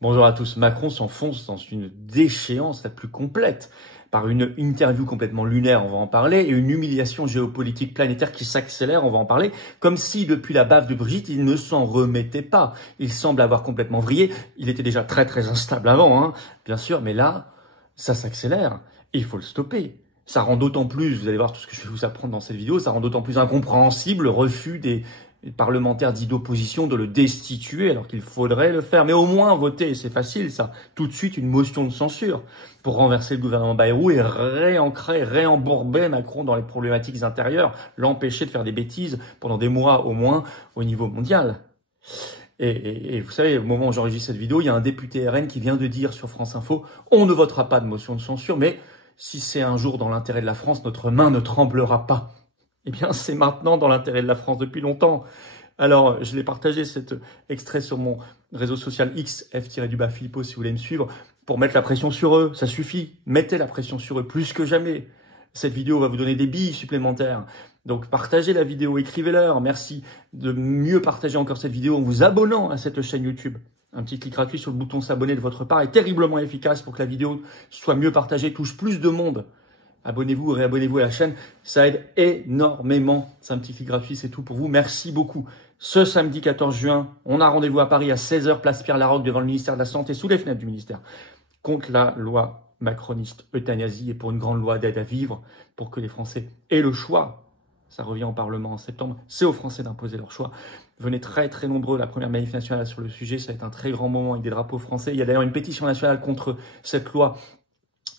Bonjour à tous. Macron s'enfonce dans une déchéance la plus complète par une interview complètement lunaire, on va en parler, et une humiliation géopolitique planétaire qui s'accélère, on va en parler, comme si depuis la baffe de Brigitte, il ne s'en remettait pas. Il semble avoir complètement vrillé. Il était déjà très instable avant, bien sûr, mais là, ça s'accélère et il faut le stopper. Ça rend d'autant plus, vous allez voir tout ce que je vais vous apprendre dans cette vidéo, ça rend d'autant plus incompréhensible le refus des parlementaires dits d'opposition de le destituer alors qu'il faudrait le faire. Mais au moins voter, c'est facile ça. Tout de suite une motion de censure pour renverser le gouvernement Bayrou et réancrer, réembourber Macron dans les problématiques intérieures, l'empêcher de faire des bêtises pendant des mois au moins au niveau mondial. Et vous savez, au moment où j'enregistre cette vidéo, il y a un député RN qui vient de dire sur France Info « On ne votera pas de motion de censure, mais si c'est un jour dans l'intérêt de la France, notre main ne tremblera pas. » Eh bien, c'est maintenant dans l'intérêt de la France depuis longtemps. Alors, je l'ai partagé cet extrait sur mon réseau social X, F-Philippot, si vous voulez me suivre, pour mettre la pression sur eux. Ça suffit. Mettez la pression sur eux plus que jamais. Cette vidéo va vous donner des billes supplémentaires. Donc, partagez la vidéo, écrivez-leur. Merci de mieux partager encore cette vidéo en vous abonnant à cette chaîne YouTube. Un petit clic gratuit sur le bouton s'abonner de votre part est terriblement efficace pour que la vidéo soit mieux partagée, touche plus de monde. Abonnez-vous, réabonnez-vous à la chaîne, ça aide énormément. C'est un petit clic gratuit, c'est tout pour vous. Merci beaucoup. Ce samedi 14 juin, on a rendez-vous à Paris à 16h, place Pierre-Laroque, devant le ministère de la Santé, sous les fenêtres du ministère, contre la loi macroniste euthanasie et pour une grande loi d'aide à vivre, pour que les Français aient le choix. Ça revient au Parlement en septembre. C'est aux Français d'imposer leur choix. Venez très nombreux. La première manif nationale sur le sujet, ça va être un très grand moment avec des drapeaux français. Il y a d'ailleurs une pétition nationale contre cette loi.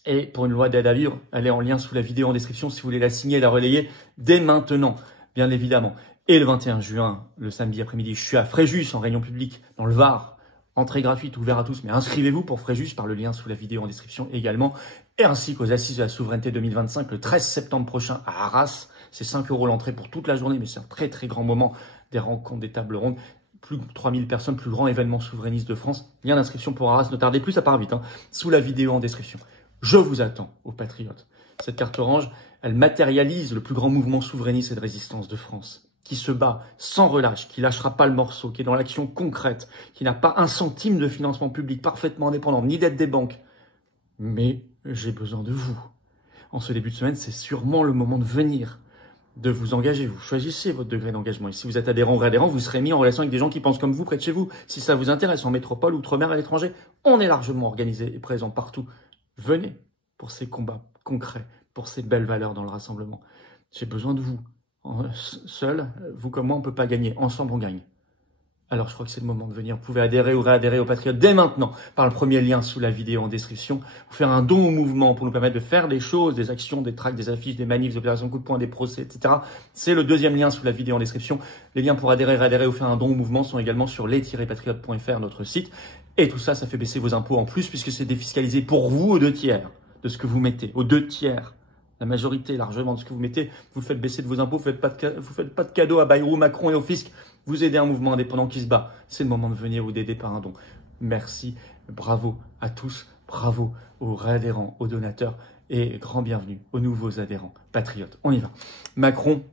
Et pour une loi d'aide à vivre, elle est en lien sous la vidéo en description si vous voulez la signer et la relayer dès maintenant, bien évidemment. Et le 21 juin, le samedi après-midi, je suis à Fréjus en réunion publique dans le Var. Entrée gratuite, ouvert à tous, mais inscrivez-vous pour Fréjus par le lien sous la vidéo en description également. Et ainsi qu'aux Assises de la Souveraineté 2025, le 13 septembre prochain à Arras. C'est 5 € l'entrée pour toute la journée, mais c'est un très grand moment. Des rencontres, des tables rondes. Plus de 3000 personnes, plus grand événement souverainiste de France. Lien d'inscription pour Arras, ne tardez plus, ça part vite, sous la vidéo en description. Je vous attends, aux patriotes. Cette carte orange, elle matérialise le plus grand mouvement souverainiste et de résistance de France, qui se bat sans relâche, qui lâchera pas le morceau, qui est dans l'action concrète, qui n'a pas un centime de financement public parfaitement indépendant, ni d'aide des banques. Mais j'ai besoin de vous. En ce début de semaine, c'est sûrement le moment de venir, de vous engager. Vous choisissez votre degré d'engagement. Et si vous êtes adhérent ou réadhérent, vous serez mis en relation avec des gens qui pensent comme vous près de chez vous. Si ça vous intéresse, en métropole, outre-mer, à l'étranger, on est largement organisé et présent partout. Venez pour ces combats concrets, pour ces belles valeurs dans le rassemblement. J'ai besoin de vous. Seul, vous comme moi, on ne peut pas gagner. Ensemble, on gagne. Alors, je crois que c'est le moment de venir. Vous pouvez adhérer ou réadhérer aux Patriotes dès maintenant par le premier lien sous la vidéo en description. Vous faire un don au mouvement pour nous permettre de faire des choses, des actions, des tracts, des affiches, des manifs, des opérations coup de poing, des procès, etc. C'est le deuxième lien sous la vidéo en description. Les liens pour adhérer, réadhérer ou faire un don au mouvement sont également sur les-patriotes.fr, notre site. Et tout ça, ça fait baisser vos impôts en plus puisque c'est défiscalisé pour vous aux 2/3 de ce que vous mettez. Aux 2/3. La majorité, largement, de ce que vous mettez, vous le faites baisser de vos impôts, vous faites pas de cadeaux à Bayrou, Macron et au fisc. Vous aidez un mouvement indépendant qui se bat. C'est le moment de venir ou d'aider par un don. Merci, bravo à tous, bravo aux réadhérents, aux donateurs et grand bienvenue aux nouveaux adhérents. Patriotes, on y va. Macron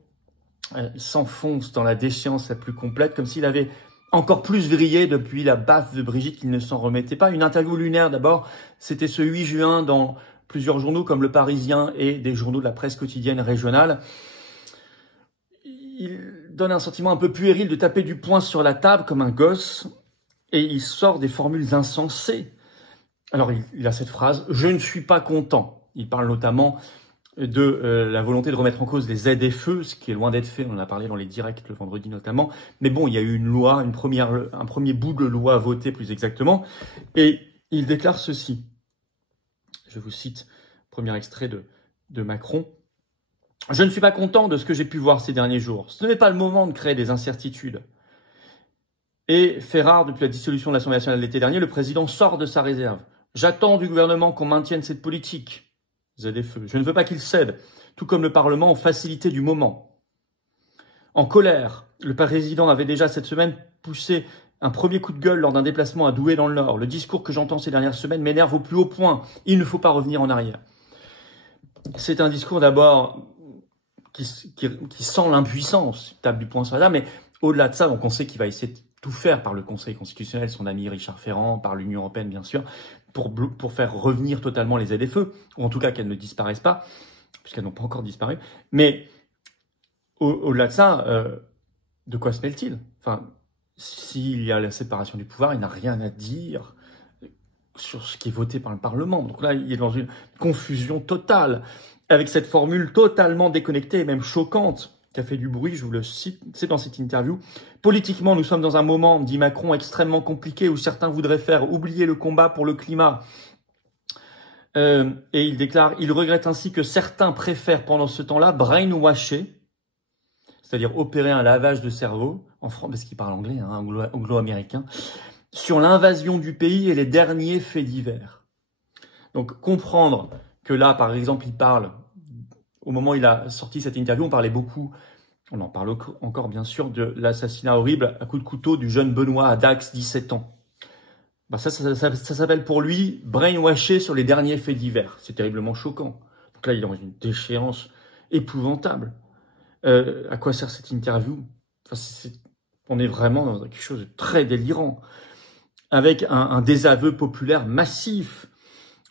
s'enfonce dans la déchéance la plus complète, comme s'il avait encore plus vrillé depuis la baffe de Brigitte qu'il ne s'en remettait pas. Une interview lunaire d'abord, c'était ce 8 juin dans plusieurs journaux comme Le Parisien et des journaux de la presse quotidienne régionale. Il donne un sentiment un peu puéril de taper du poing sur la table comme un gosse et il sort des formules insensées. Alors il a cette phrase « Je ne suis pas content ». Il parle notamment de la volonté de remettre en cause les ZFE, ce qui est loin d'être fait, on en a parlé dans les directs le vendredi notamment. Mais bon, il y a eu une loi, un premier bout de loi voté plus exactement, et il déclare ceci. Je vous cite, premier extrait de Macron. « Je ne suis pas content de ce que j'ai pu voir ces derniers jours. Ce n'est pas le moment de créer des incertitudes. » Et fait rare, depuis la dissolution de l'Assemblée nationale l'été dernier, le président sort de sa réserve. « J'attends du gouvernement qu'on maintienne cette politique. » ZFE. « Je ne veux pas qu'il cède, tout comme le Parlement, aux facilités du moment. » En colère, le président avait déjà cette semaine poussé un premier coup de gueule lors d'un déplacement à Douai dans le Nord. « Le discours que j'entends ces dernières semaines m'énerve au plus haut point. Il ne faut pas revenir en arrière. » C'est un discours d'abord qui sent l'impuissance, il tape du poing sur la table, mais au-delà de ça, donc on sait qu'il va essayer de tout faire par le Conseil constitutionnel, son ami Richard Ferrand, par l'Union européenne bien sûr, pour faire revenir totalement les ZFE, ou en tout cas qu'elles ne disparaissent pas, puisqu'elles n'ont pas encore disparu. Mais au-delà de ça, de quoi se mêle-t-il? Enfin, s'il y a la séparation du pouvoir, il n'a rien à dire sur ce qui est voté par le Parlement. Donc là, il est dans une confusion totale, avec cette formule totalement déconnectée et même choquante, qui a fait du bruit, je vous le cite, c'est dans cette interview. Politiquement, nous sommes dans un moment, dit Macron, extrêmement compliqué, où certains voudraient faire oublier le combat pour le climat. Et il déclare, il regrette ainsi que certains préfèrent pendant ce temps-là brainwasher, c'est-à-dire opérer un lavage de cerveau, en France, parce qu'il parle anglais, hein, anglo-américain, sur l'invasion du pays et les derniers faits divers. Donc comprendre que là, par exemple, il parle, au moment où il a sorti cette interview, on parlait beaucoup, on en parle encore bien sûr, de l'assassinat horrible à coups de couteau du jeune Benoît à Dax, 17 ans. Bah ça s'appelle pour lui brainwasher sur les derniers faits divers. C'est terriblement choquant. Donc là, il est dans une déchéance épouvantable. À quoi sert cette interview? Enfin, on est vraiment dans quelque chose de très délirant, avec un désaveu populaire massif.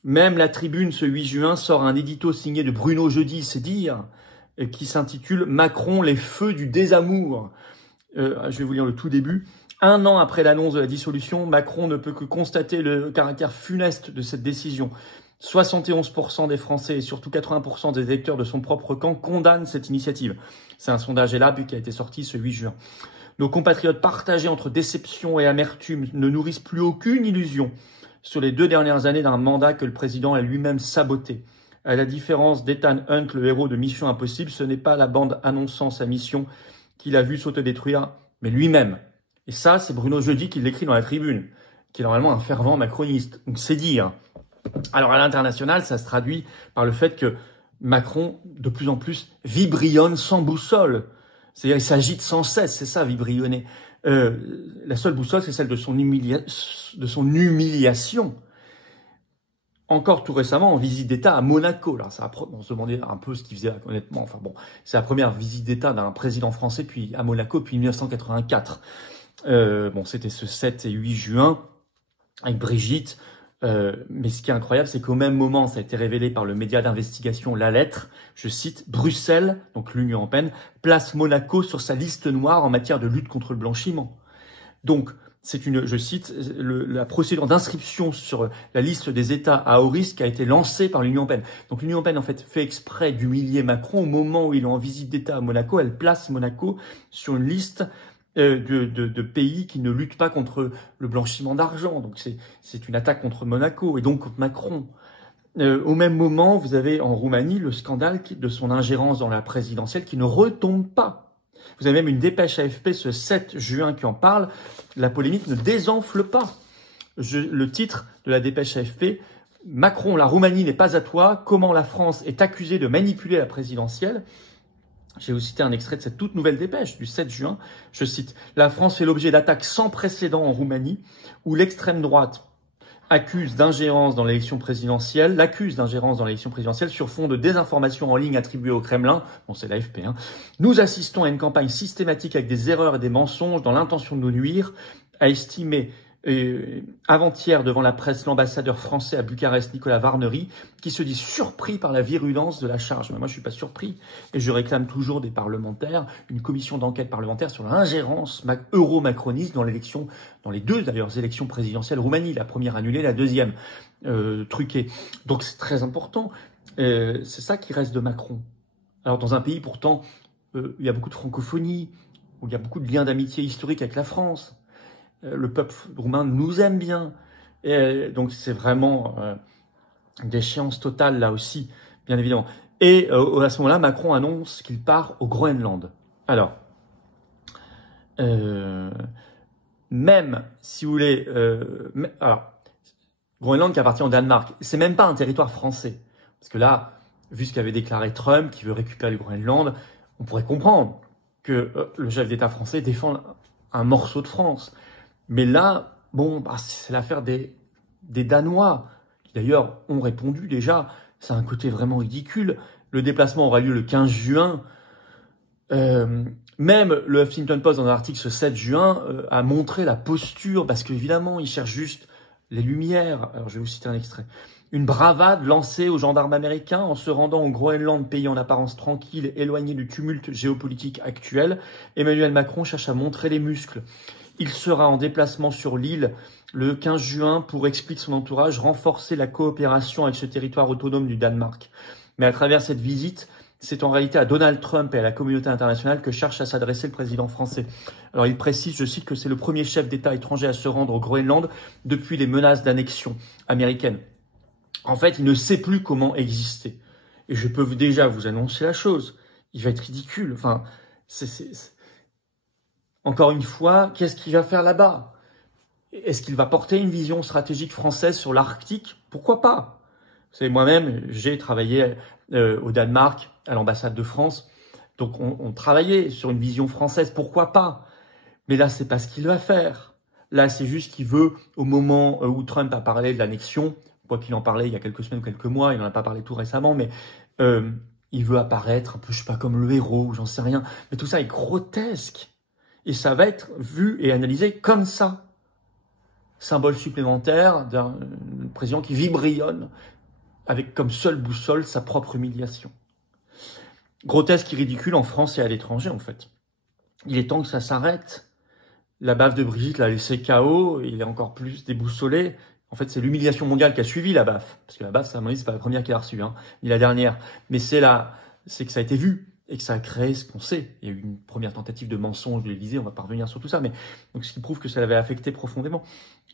Même la Tribune, ce 8 juin, sort un édito signé de Bruno Jeudi, c'est dire, qui s'intitule « Macron, les feux du désamour ». Je vais vous lire le tout début. 1 an après l'annonce de la dissolution, Macron ne peut que constater le caractère funeste de cette décision. 71% des Français et surtout 80% des électeurs de son propre camp condamnent cette initiative. C'est un sondage ELAB qui a été sorti ce 8 juin. Nos compatriotes partagés entre déception et amertume ne nourrissent plus aucune illusion sur les 2 dernières années d'un mandat que le président a lui-même saboté. À la différence d'Ethan Hunt, le héros de Mission Impossible, ce n'est pas la bande annonçant sa mission qu'il a vu s'autodétruire, mais lui-même. Et ça, c'est Bruno Jeudi qui l'écrit dans la Tribune, qui est normalement un fervent macroniste. Donc c'est dire. Alors à l'international, ça se traduit par le fait que Macron, de plus en plus, vibrionne sans boussole. C'est-à-dire, il s'agite sans cesse, c'est ça, vibrionner. La seule boussole, c'est celle de son humiliation. Encore tout récemment, en visite d'État à Monaco. Là, on se demandait un peu ce qu'il faisait, honnêtement. Enfin bon, c'est la première visite d'État d'un président français à Monaco depuis 1984. C'était ce 7 et 8 juin, avec Brigitte. Mais ce qui est incroyable, c'est qu'au même moment, ça a été révélé par le média d'investigation La Lettre, je cite, Bruxelles, donc l'Union européenne, place Monaco sur sa liste noire en matière de lutte contre le blanchiment. Donc, je cite, la procédure d'inscription sur la liste des États à haut risque a été lancée par l'Union européenne. Donc l'Union européenne, en fait, fait exprès d'humilier Macron au moment où il est en visite d'État à Monaco. Elle place Monaco sur une liste de pays qui ne luttent pas contre le blanchiment d'argent. Donc c'est une attaque contre Monaco et donc contre Macron. Au même moment, vous avez en Roumanie le scandale de son ingérence dans la présidentielle qui ne retombe pas. Vous avez même une dépêche AFP ce 7 juin qui en parle. La polémique ne désenfle pas. Le titre de la dépêche AFP, Macron, la Roumanie n'est pas à toi. Comment la France est accusée de manipuler la présidentielle. J'ai aussi cité un extrait de cette toute nouvelle dépêche du 7 juin. Je cite, « La France fait l'objet d'attaques sans précédent en Roumanie, où l'extrême droite l'accuse d'ingérence dans l'élection présidentielle sur fond de désinformation en ligne attribuée au Kremlin. » Bon, c'est l'AFP. Nous assistons à une campagne systématique avec des erreurs et des mensonges dans l'intention de nous nuire, a estimé avant-hier devant la presse l'ambassadeur français à Bucarest, Nicolas Varnery, qui se dit surpris par la virulence de la charge. Mais moi, je suis pas surpris et je réclame toujours des parlementaires, une commission d'enquête parlementaire sur l'ingérence euro-macroniste dans les deux d'ailleurs élections présidentielles Roumanie, la première annulée, la deuxième truquée. Donc c'est très important. C'est ça qui reste de Macron. Alors dans un pays pourtant, il y a beaucoup de francophonie, où il y a beaucoup de liens d'amitié historiques avec la France. Le peuple roumain nous aime bien. Et donc, c'est vraiment une déchéance totale, là aussi, bien évidemment. Et à ce moment-là, Macron annonce qu'il part au Groenland. Alors, même si vous voulez... Groenland qui appartient au Danemark, c'est même pas un territoire français. Parce que là, vu ce qu'avait déclaré Trump, qui veut récupérer le Groenland, on pourrait comprendre que le chef d'État français défend un morceau de France. Mais là, c'est l'affaire des Danois, qui d'ailleurs ont répondu déjà. C'est un côté vraiment ridicule. Le déplacement aura lieu le 15 juin. Même le Huffington Post, dans un article ce 7 juin, a montré la posture, parce qu'évidemment, il cherche juste les lumières. Alors, je vais vous citer un extrait. Une bravade lancée aux gendarmes américains en se rendant au Groenland, pays en apparence tranquille, éloigné du tumulte géopolitique actuel. Emmanuel Macron cherche à montrer les muscles. Il sera en déplacement sur l'île le 15 juin pour, explique son entourage, renforcer la coopération avec ce territoire autonome du Danemark. Mais à travers cette visite, c'est en réalité à Donald Trump et à la communauté internationale que cherche à s'adresser le président français. Alors il précise, je cite, que c'est le premier chef d'État étranger à se rendre au Groenland depuis les menaces d'annexion américaine. En fait, il ne sait plus comment exister. Et je peux déjà vous annoncer la chose. Il va être ridicule. Enfin, encore une fois, qu'est-ce qu'il va faire là-bas? Est-ce qu'il va porter une vision stratégique française sur l'Arctique? Pourquoi pas? Vous savez, moi-même, j'ai travaillé au Danemark, à l'ambassade de France. Donc, on travaillait sur une vision française. Pourquoi pas? Mais là, c'est pas ce qu'il va faire. Là, c'est juste qu'il veut, au moment où Trump a parlé de l'annexion, quoi qu'il en parlait il y a quelques semaines ou quelques mois, il n'en a pas parlé tout récemment, mais il veut apparaître un peu, je sais pas, comme le héros, j'en sais rien. Mais tout ça est grotesque. Et ça va être vu et analysé comme ça. Symbole supplémentaire d'un président qui vibrionne avec comme seule boussole sa propre humiliation. Grotesque et ridicule en France et à l'étranger, en fait. Il est temps que ça s'arrête. La baffe de Brigitte l'a laissé KO, il est encore plus déboussolé. En fait, c'est l'humiliation mondiale qui a suivi la baffe. Parce que la baffe, ça, à mon avis, c'est pas la première qu'il a reçue, hein, ni la dernière. Mais c'est que ça a été vu et que ça a créé ce qu'on sait. Il y a eu une première tentative de mensonge de l'Élysée, on va pas revenir sur tout ça, mais donc ce qui prouve que ça l'avait affecté profondément.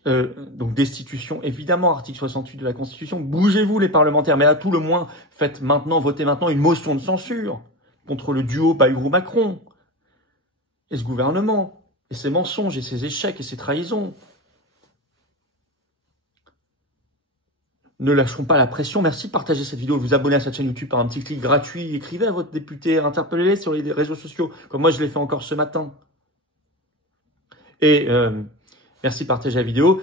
Donc destitution, évidemment, article 68 de la Constitution. Bougez-vous les parlementaires, mais à tout le moins, votez maintenant une motion de censure contre le duo Bayrou-Macron et ce gouvernement, et ses mensonges, et ses échecs, et ses trahisons. Ne lâcherons pas la pression. Merci de partager cette vidéo, de vous abonner à cette chaîne YouTube par un petit clic gratuit. Écrivez à votre député, interpellez-les sur les réseaux sociaux, comme moi je l'ai fait encore ce matin. Et merci de partager la vidéo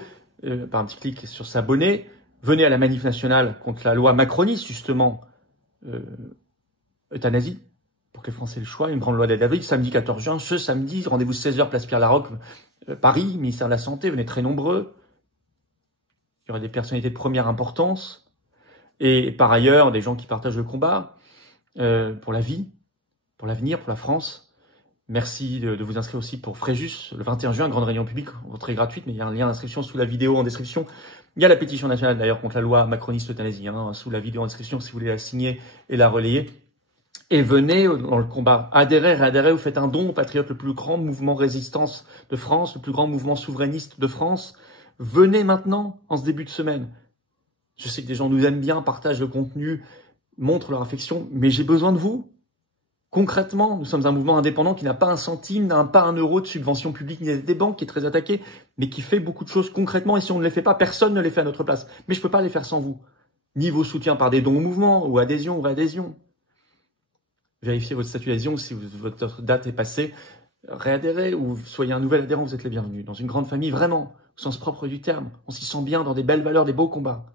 par un petit clic sur s'abonner. Venez à la manif nationale contre la loi macroniste, justement, euthanasie, pour que les Français aient le choix. Une grande loi d'aide à vivre, samedi 14 juin. Ce samedi, rendez-vous 16h, place Pierre-Laroque, Paris, ministère de la Santé. Venez très nombreux. Il y aura des personnalités de première importance. Et par ailleurs, des gens qui partagent le combat pour la vie, pour l'avenir, pour la France. Merci de vous inscrire aussi pour Fréjus, le 21 juin, grande réunion publique, très gratuite, mais il y a un lien d'inscription sous la vidéo en description. Il y a la pétition nationale d'ailleurs contre la loi macroniste euthanasie, sous la vidéo en description si vous voulez la signer et la relayer. Et venez dans le combat, adhérez, vous faites un don aux Patriotes, le plus grand mouvement résistance de France, le plus grand mouvement souverainiste de France. Venez maintenant, en ce début de semaine. Je sais que des gens nous aiment bien, partagent le contenu, montrent leur affection, mais j'ai besoin de vous. Concrètement, nous sommes un mouvement indépendant qui n'a pas un centime, n'a pas un euro de subvention publique ni des banques, qui est très attaqué, mais qui fait beaucoup de choses concrètement. Et si on ne les fait pas, personne ne les fait à notre place. Mais je ne peux pas les faire sans vous. Ni vos soutiens par des dons au mouvement, ou adhésion, ou réadhésion. Vérifiez votre statut d'adhésion si votre date est passée. Réadhérez ou soyez un nouvel adhérent, vous êtes les bienvenus. Dans une grande famille, vraiment, au sens propre du terme. On s'y sent bien dans des belles valeurs, des beaux combats.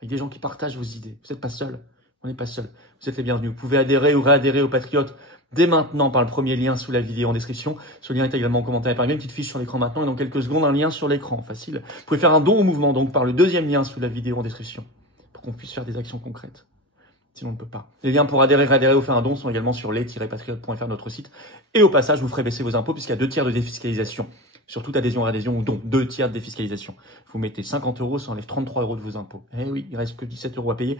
Avec des gens qui partagent vos idées. Vous n'êtes pas seul. On n'est pas seul. Vous êtes les bienvenus. Vous pouvez adhérer ou réadhérer aux Patriotes dès maintenant par le premier lien sous la vidéo en description. Ce lien est également en commentaire épinglé. Une petite fiche sur l'écran maintenant et dans quelques secondes, un lien sur l'écran. Facile. Vous pouvez faire un don au mouvement donc par le deuxième lien sous la vidéo en description pour qu'on puisse faire des actions concrètes. Sinon, on ne peut pas. Les liens pour adhérer, réadhérer ou faire un don sont également sur les-patriotes.fr, notre site. Et au passage, vous ferez baisser vos impôts puisqu'il y a 2 tiers de défiscalisation. Sur toute adhésion, réadhésion ou don, 2 tiers de défiscalisation. Vous mettez 50 €, ça enlève 33 € de vos impôts. Eh oui, il reste que 17 € à payer.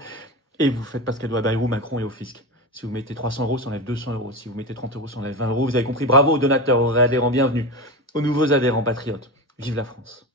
Et vous faites pas ce cadeau à Bayrou, Macron et au fisc. Si vous mettez 300 €, ça enlève 200 €. Si vous mettez 30 €, ça enlève 20 €. Vous avez compris. Bravo aux donateurs, aux réadhérents, bienvenue. Aux nouveaux adhérents patriotes. Vive la France.